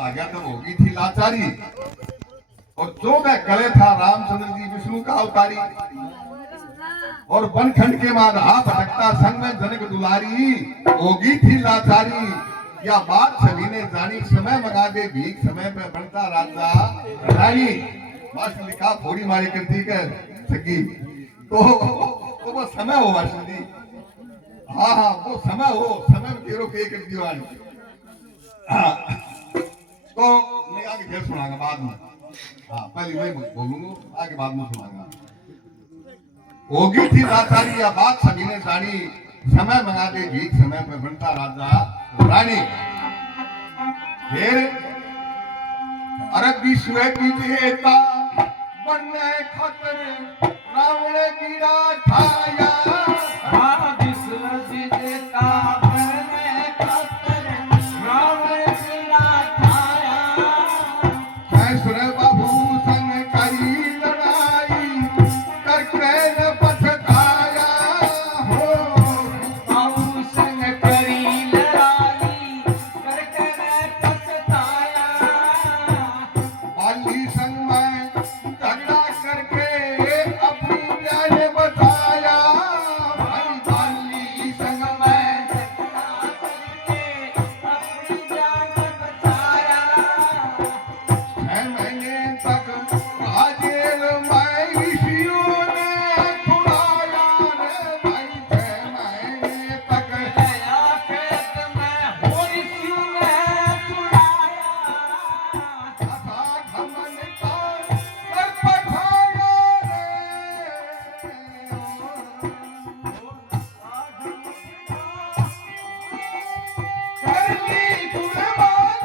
भाग्या तब होगी थी लाचारी। और जो वह गले था रामचंद्र जी विष्णु का अवतारी। और बनखंड के मां रहा भटकता संग में जनक दुलारी, होगी थी लाचारी। या बात सभी ने जानी, समय मंगा दे भीख समय पे बनता राजा रानी। मास्टर लिखा थोड़ी मारी करती कर सकी तो वो समय हो मास्टर जी। हाँ हाँ वो समय हो, समय में तेरो के कर दीवानी। हाँ तो मैं आगे फिर सुनाऊंगा बाद में। हाँ पहले मैं बोलूंगा आगे बाद में सुनाऊंगा। होगी थी लाचारी या बात सभी ने जानी, समय मंगा दे भीख समय पे बनता राजा रानी। फिर अरब विश्व विजेता बनने खातिर रावण बीड़ा ठाया। हाँ विश्व विजेता बनने खातिर रावण बीड़ा ठाया। सहस्र बाहु संग करी लड़ाई करके न पछताया। हो बाहु संग करी लड़ाई करके न पछताया। बाली संग में झगड़ा करके अपनी जान बचाया। भाई बाली संग में झगड़ा करके अपनी जान बचाया। 6 महीने तक जेल में ऋषियों ने छुड़ाया रे भाई। 6 महीने तक गया खेत में हो ऋषियों ने छुड़ाया। कथा घमन कर पठाया करनी कुर्बानी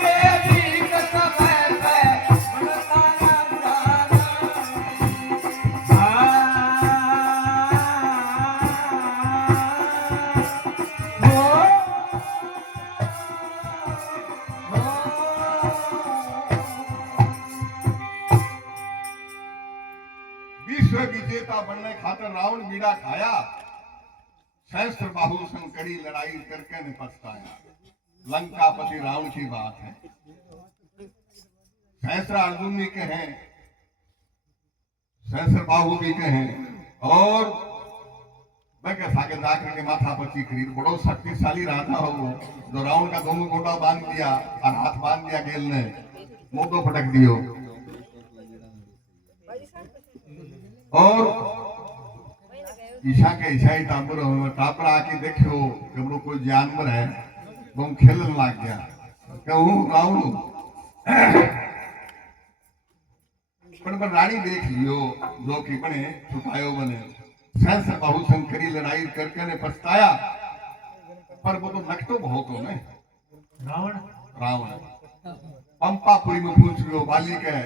देवी के समय पे बताया विश्व विजेता बनने खातिर रावण बीड़ा खाया। सहस्त्र बाहु संग कड़ी लड़ाई करके ने पछताया। लंकापति रावण की बात है। सहस्त्र अर्जुन भी कहें, सहस्त्र बाहु भी कहें। और मैं कैसा के जाकर के माथा पर चीखरी बड़ो शक्तिशाली राजा हो वो, जो रावण का दोनों गोटा बांध दिया और हाथ बांध दिया गेल ने, मोदो पटक दियो। और ईशा के ईशाई टापर आके देखो कमरो कोई जानवर है वो खेलन लग गया। कहूं रावण पर रानी देख लियो जो कि बने छुपायो बने। सहस्र बाहु संग करी लड़ाई करके ने पछताया। पर वो तो नकटो बहुत हो ने रावण। पंपापुरी में पूछ लियो बाली के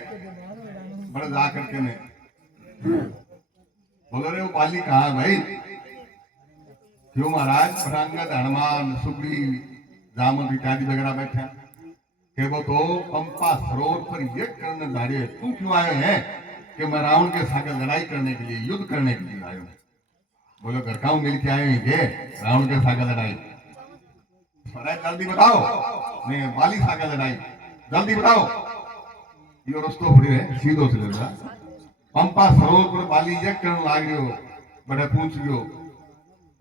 बड़े जा करके ने बोलो रे वो बाली कहाँ है भाई। क्यों महाराज पटांगत हनुमान सुग्रीव जामुन इत्यादि वगैरह बैठे कि वो तो पंपा सरोवर पर ये करने धारे तू क्यों आए हैं। कि मैं रावण के साथ लड़ाई करने के लिए युद्ध करने के लिए आयो हूं। बोलो घर का मिल के आए हैं के रावण के साथ लड़ाई। जल्दी बताओ नहीं बाली साथ लड़ाई जल्दी बताओ। यो रस्तो पड़ी है सीधो से लगा। पंपा सरोवर पर बाली यज्ञ करने लाग रहे हो बड़े पूछ लियो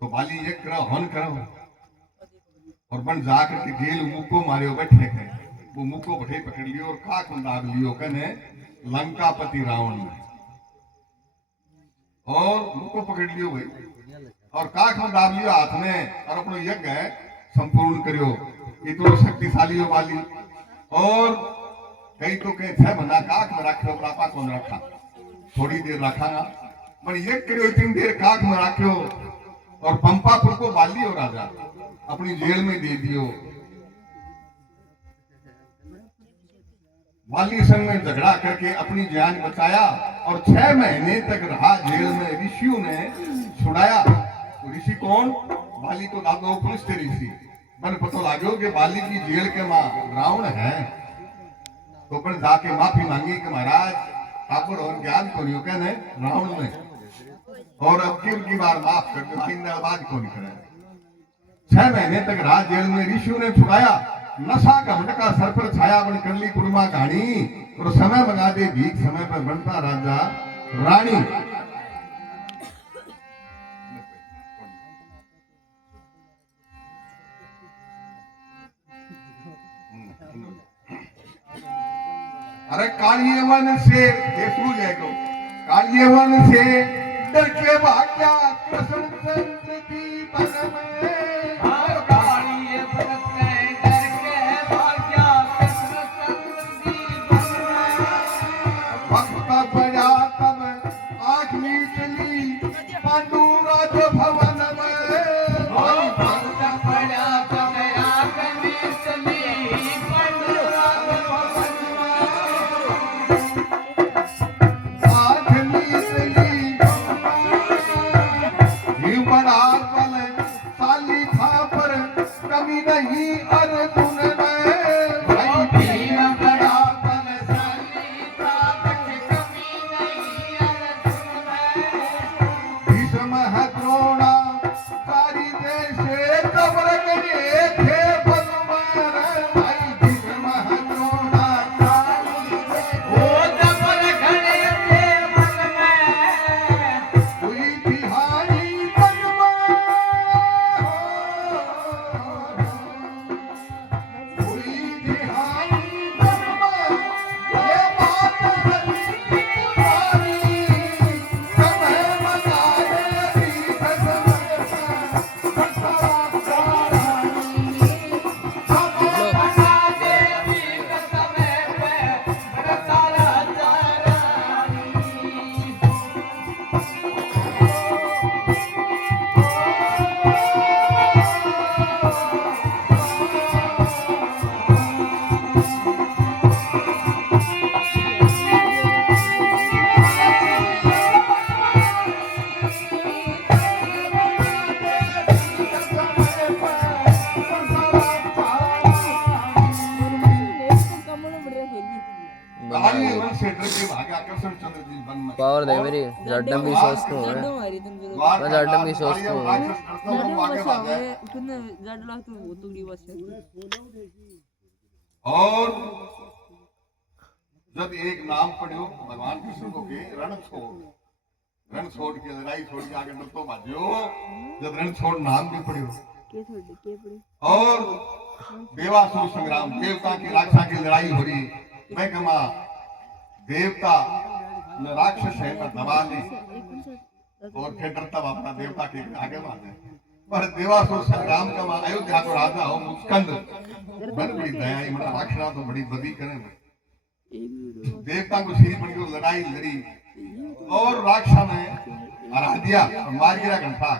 तो बाली यज्ञ करो हवन करो। और बन जाकर के जेल मुक्को मारियो बैठे थे वो मुक्को बैठे पकड़ लियो और खाक में दाब लियो कने लंकापति रावण ने। और मुक्को पकड़ लियो भाई और काख में दाब लियो हाथ में और अपनो यज्ञ है संपूर्ण करियो। इतना शक्तिशाली हो बाली। और कई तो कहे थे मना काख में रखो पापा कौन रखा थोड़ी देर रखागा पर यज्ञ करियो इतनी देर काख में रखियो। और पंपापुर को बाली और राजा अपनी जेल में दे दियो। बाली संग में झगड़ा करके अपनी जान बचाया और 6 महीने तक रहा जेल में। ऋषियों ने छुड़ाया। तो ऋषि कौन बाली को दादो पुलिस थे ऋषि मन पता लागो कि बाली की जेल के मां रावण है। तो पर जाके माफी मांगी कि महाराज आप और ज्ञान को नहीं कहने रावण ने और अब की बार माफ कर दो 3 दिन बाद को नहीं करे 6 महीने तक राज जेल में ऋषियों ने छुड़ाया नशा का भटका सर पर छाया बन कर ली कुर्मा कहानी और समय मंगा दे भीख समय पर बनता राजा रानी अरे कालिए वन से शुरू जाएगा कालिए वन से डर के भाग्या कृष्ण चंद्र की बन में कालिए वन से डर के भाग्या कृष्ण चंद्र की बन में भक्त बजा तब आँख मीचली पांडु राज भवन में भक्त बजा तब आँख मीचली पांडु राज भवन कमी नहीं अर्जुन में भाई भीम बड़ा बलशाली था कमी नहीं अर्जुन में भीष्म द्रोणा सारी देश कब्र करे थे बलवान भाई भीष्म द्रोणा वो जबर खड़े थे मन में हुई बिहारी बनवा हुई बिहारी बनवा ये बात हरी तुम्हारी समय मनाए तीर्थ समय बना देवी समय पे बरसा राजा रानी कालिए वन से डर के भागा कृष्ण चंद्र जी वन में पावर दे मेरी जड्डम की सोच तू है मैं जड्डम की सोच तू है और जब एक नाम पढ़ो भगवान कृष्ण को के रण छोड़ के लड़ाई छोड़ के आगे डरतो भाजो जब रण छोड़ नाम भी पढ़ो और देवासुर संग्राम देवता की रक्षा की लड़ाई हो रही मैं कमा देवता न राक्षस है न दबा ली और फिर डरता अपना देवता के आगे मारे पर देवासुर संग्राम का मां अयोध्या को राजा हो मुस्कंद बन बड़ी दया मतलब राक्षसा तो बड़ी बदी करे देवता को सीधी पड़ी को लड़ाई लड़ी और राक्षा ने हरा दिया मार गिरा घंटा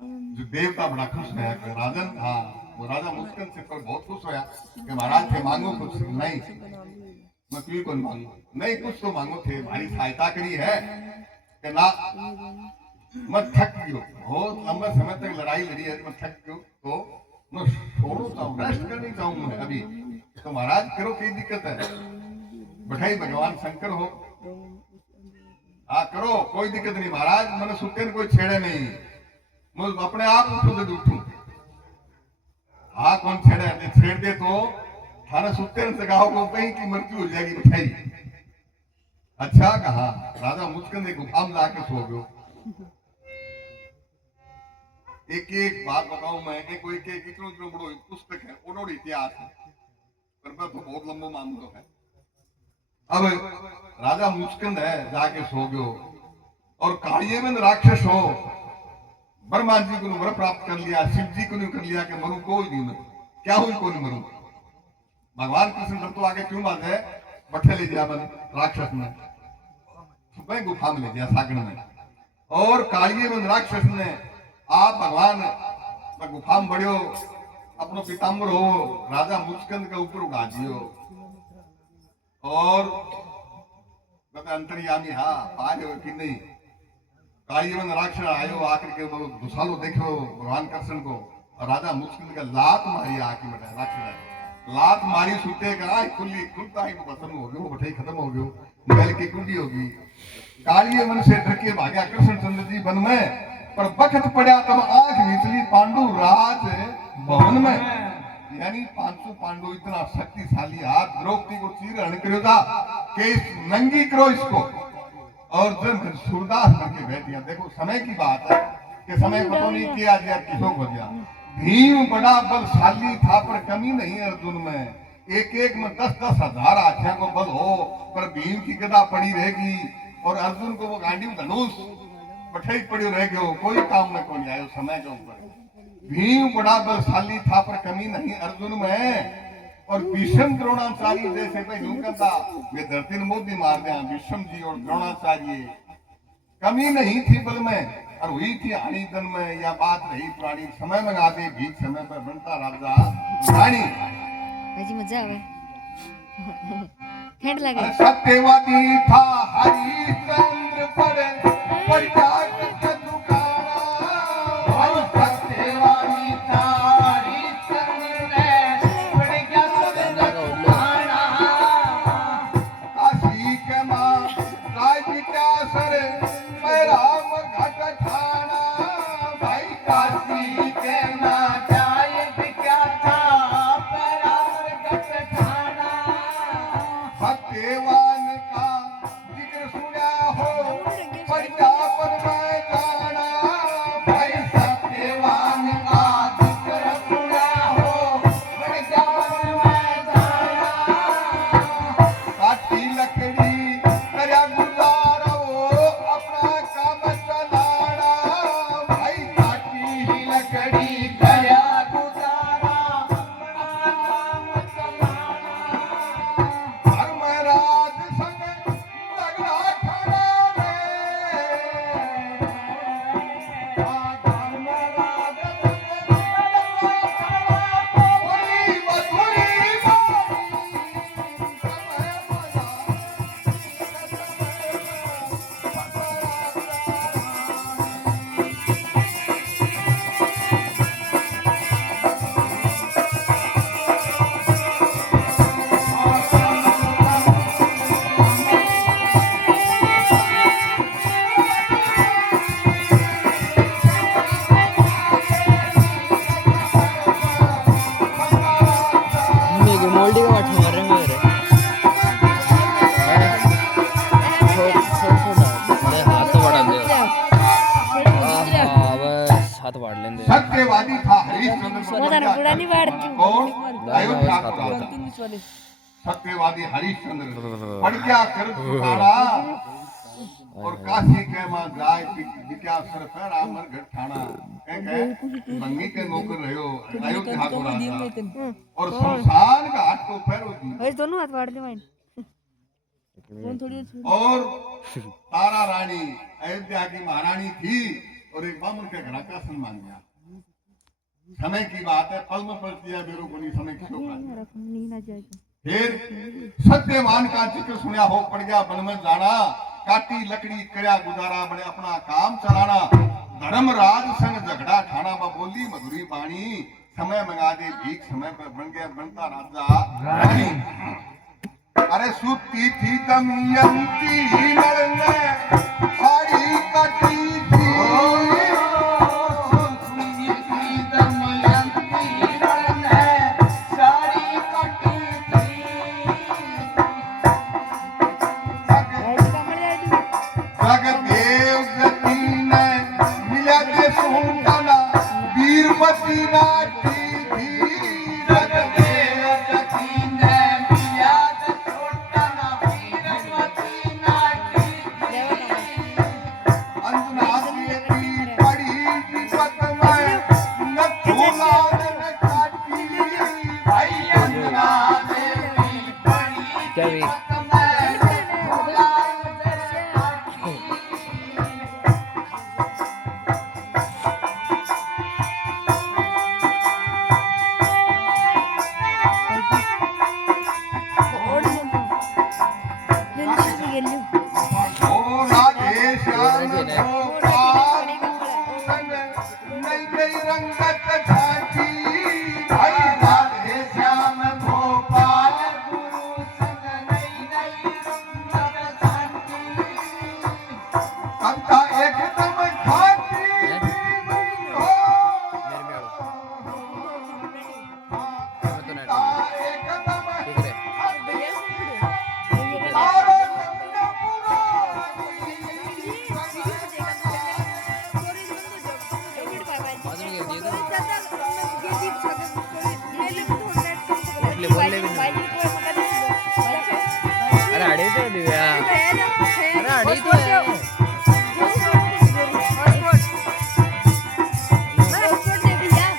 जो देवता बड़ा खुश है कि राजन हाँ वो राजा मुस्कंद से पर बहुत खुश होया कि महाराज से मांगो कुछ नहीं मैं क्यों कौन मांगू नहीं कुछ तो मांगो थे हमारी सहायता करी है कि ना मत थक गयो बहुत लंबे समय तक लड़ाई लड़ी है मैं थक गयो तो मैं छोड़ो चाहूँ रेस्ट करनी चाहूँ मैं अभी तो महाराज करो कोई दिक्कत है बैठाई भगवान शंकर हो हाँ करो कोई दिक्कत नहीं महाराज मैंने सुते कोई छेड़े नहीं मैं अपने आप उठू तो उठू हाँ कौन छेड़े छेड़ दे तो थाने सुते न सगाओ को कहीं की मृत्यु हो जाएगी मिठाई अच्छा कहा राजा मुस्कंद एक गुफा में जाके सो गयो एक एक बात बताऊं मैं कि कोई के कितनो कितनो बड़ो पुस्तक है ओनो इतिहास है पर मैं तो बहुत लंबा मामलो है अब राजा मुस्कंद है जाके सो गयो और कालिए में राक्षस हो ब्रह्मा जी को वर प्राप्त कर लिया शिव जी को नहीं कर लिया कि मरू कोई नहीं मैं क्या हुई कोई नहीं मरू भगवान कृष्ण तो आगे क्यों बात है बट्ठे ले दिया बन राक्षस में छुपे गुफा में ले दिया सागण में और कालिए में राक्षस ने आप भगवान गुफा में बढ़ियो अपनो पीताम्बर हो राजा मुस्कंद के ऊपर उड़ा दियो और अंतर्यामी हाँ पार हो कि नहीं कालिए में राक्षस आयो आकर के वो घुसालो देखो भगवान कृष्ण को और राजा मुस्कंद का लात मारी आके बेटा राक्षस लात मारी सुते का खुली खुलता ही बसन हो गयो बठाई खत्म हो गयो गल की कुंडी होगी कालिए मन से डर के भाग्या कृष्ण चंद्र जी वन में पर बखत पड़ा तब आंख निचली पांडु राज भवन में यानी 500 पांडु इतना शक्तिशाली हाथ द्रौपदी को चीर हरण करो था कि इस नंगी करो इसको और जब सूरदास करके बैठ गया देखो समय की बात है कि समय पता नहीं किया गया किसों को दिया भीम बड़ा बलशाली था पर कमी नहीं अर्जुन में एक एक में 10-10 हजार हाथियों को बल हो पर भीम की गदा पड़ी रहेगी और अर्जुन को वो गांडी धनुष बठाई पड़ी रह गयो कोई काम में कौन आयो समय के ऊपर भीम बड़ा बलशाली था पर कमी नहीं अर्जुन में और भीष्म द्रोणाचार्य जैसे भाई यूं कहता वे धरती ने मोदी मार दिया भीष्म जी और द्रोणाचार्य कमी नहीं थी बल में और हुई थी हानि धन में या बात रही पुरानी समय में आदे बीच समय पर बनता राजा रानी हजी मजा आवे ठंड लगे सत्यवादी था हरिश्चंद्र पर परित्याग का दुकाना और सत्यवादी था हरिश्चंद्र ने पड़ गया सब दुखाना काशी के मां राज विद्यासर राम घट ठाना भाई काशी के ना जाए क्या था परावर गट खाना सत्यवान का जिक्र सुना हो परितापन में जाना भाई सत्यवान का जिक्र सुना हो पड़ गया सब में जाना काटी लकड़ी करया गुजारो अपना काम चलाना भाई काटी लकड़ी गया गुजारा अपना काम चलाना धर्मराज संग लगड़ा खाना में बोली मधुरी मेरे मोल्डी का वाट मार रहे मेरे हाथ तो बढ़ा दे बस हाथ बढ़ लेंगे सत्यवादी था हरिश्चंद्र मोदाना बुड़ा नहीं बाड़ती कौन अयोध्या का राजा सत्यवादी हरिश्चंद्र पड़ क्या कर पुकारा और काशी के मां जाय विद्यासर पर आमर घट ठाना कह बंगी के नौकर रहो अयोध्या को राजा और शमशान घाट को पैर होती वैसे दोनों हाथ बाड़ दे माइन कौन थोड़ी और तारा रानी अयोध्या की महारानी थी और एक बामन के घर का सम्मान दिया समय की बात है पल में पलट दिया बेरो को नहीं समय की शोभा नहीं ना जाएगा फिर सत्यवान का जिक्र सुना हो पड़ गया वन में जाना काटी लकड़ी करया गुजारा बड़े अपना काम चलाना धर्मराज संग झगड़ा ठाना बा बोली मधुरी बाणी समय मंगा दे भीख समय पर बन गया बनता राजा रानी अरे सुती थी दमयंती नरने साड़ी कटी थी जगदेव गति ने मिला के सोंटाना वीरवती नाटी थी जगदेव गति ने मिला के सोंटाना वीरवती नाटी अंजना की पड़ी विपत में न झोला न काटी भाई अंजना देवी बड़ी क्या भी ओ राधे श्याम गोपाल संग नई नई रंगत झांकी भाई राधे श्याम तो दिव्या